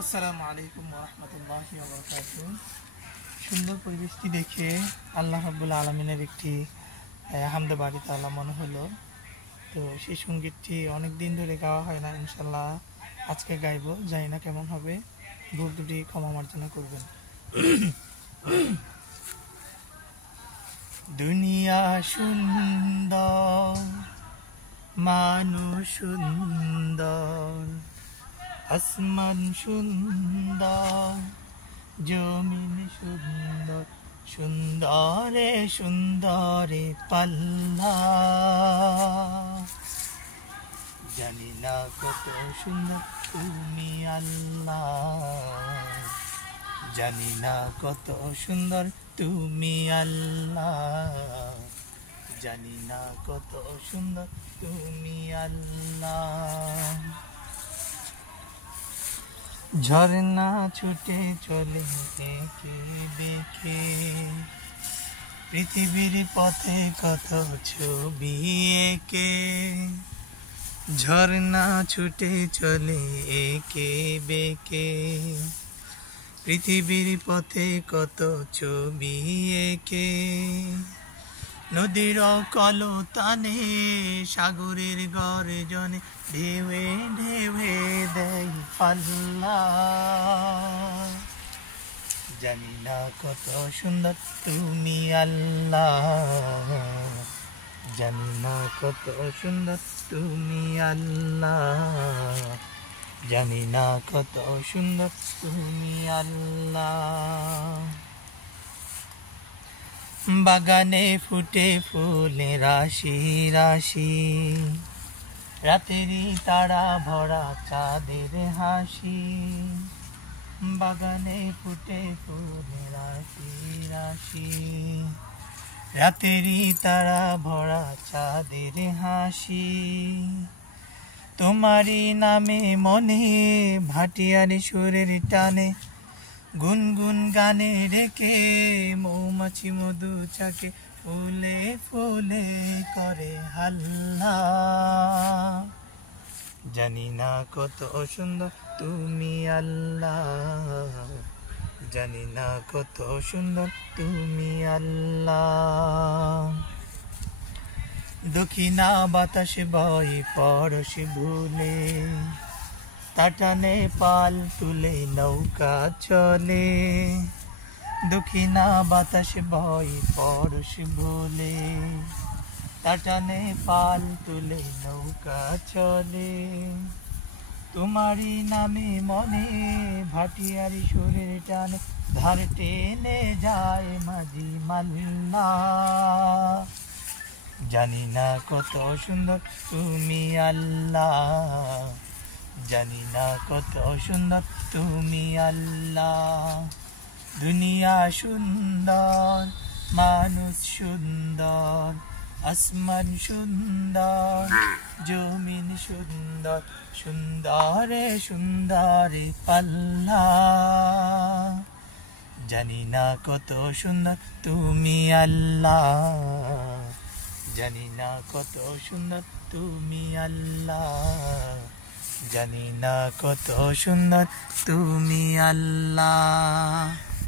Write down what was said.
আসসালামু আলাইকুম ওয়া রাহমাতুল্লাহি ওয়া বারাকাতুহু। সুন্দর পরিবেশটি দেখে আল্লাহ রাব্বুল আলামিনের একটি হামদে বাড়ি তাআলা মনে হলো। তো সেই সঙ্গীতটি অনেক দিন ধরে গাওয়া হয় না, ইনশাল্লাহ আজকে গাইবো। জানি না কেমন হবে, ভুল ত্রুটি ক্ষমা মার্জনা করবেন। দুনিয়া সুন্দর, মানুষ সুন্দর, আসমান সুন্দর, জমিন সুন্দর, সুন্দরে সুন্দরে পাল্লা। জানি না কত সুন্দর তুমি আল্লাহ, জানি না কত সুন্দর তুমি আল্লাহ, জানি না কত সুন্দর তুমি আল্লাহ। ঝর্ণা ছুটে চলে একে দেখে, পৃথিবীর পথে কত ছবি এঁকে। ঝর্ণা ছুটে চলে একে বেঁকে, পৃথিবীর পথে কত ছবি এঁকে। নদীর কলতানে, সাগরের গর্জনে, ঢেউে ঢেউে দেয় পাল্লা। জানি না কত সুন্দর তুমি আল্লাহ, জানি না কত সুন্দর তুমি আল্লাহ, জানি না কত সুন্দর তুমি আল্লাহ। বাগানে ফুটে ফুলে রাশি রাশি, রাতেরই তারা ভরা চাঁদের হাসি। বাগানে ফুটে ফুলে রাশি রাশি, রাতেরই তারা ভরা চাঁদের হাসি। তোমারই নামে মনে ভাটিয়ার সুরের টানে, গুনগুন গানে রেখে মৌমাছি মধু চাকে, ফুলে ফুলে করে হাল্লা। জানি না কত সুন্দর তুমি আল্লাহ, জানি না কত সুন্দর তুমি আল্লাহ। দক্ষিণা বাতাস বয় পরশ ভুলে, তাটানে পাল তুলে নৌকা চলে। দক্ষিণা বাতাস বয় পরশ ভুলে, তাটানে পাল তুলে নৌকা চলে। তোমারই নামে মনে ভাটিয়ারি সুরের টানে, ধার টেনে যায় মাঝি মাল্লা। জানি না কত সুন্দর তুমি আল্লাহ, জানি না কত সুন্দর তুমি আল্লাহ। দুনিয়া সুন্দর, মানুষ সুন্দর, আসমান সুন্দর, জমিন সুন্দর, সুন্দরে সুন্দরে পাল্লা। জানি না কত সুন্দর তুমি আল্লাহ, জানি না কত সুন্দর তুমি আল্লাহ, জানি না কত সুন্দর তুমি আল্লাহ।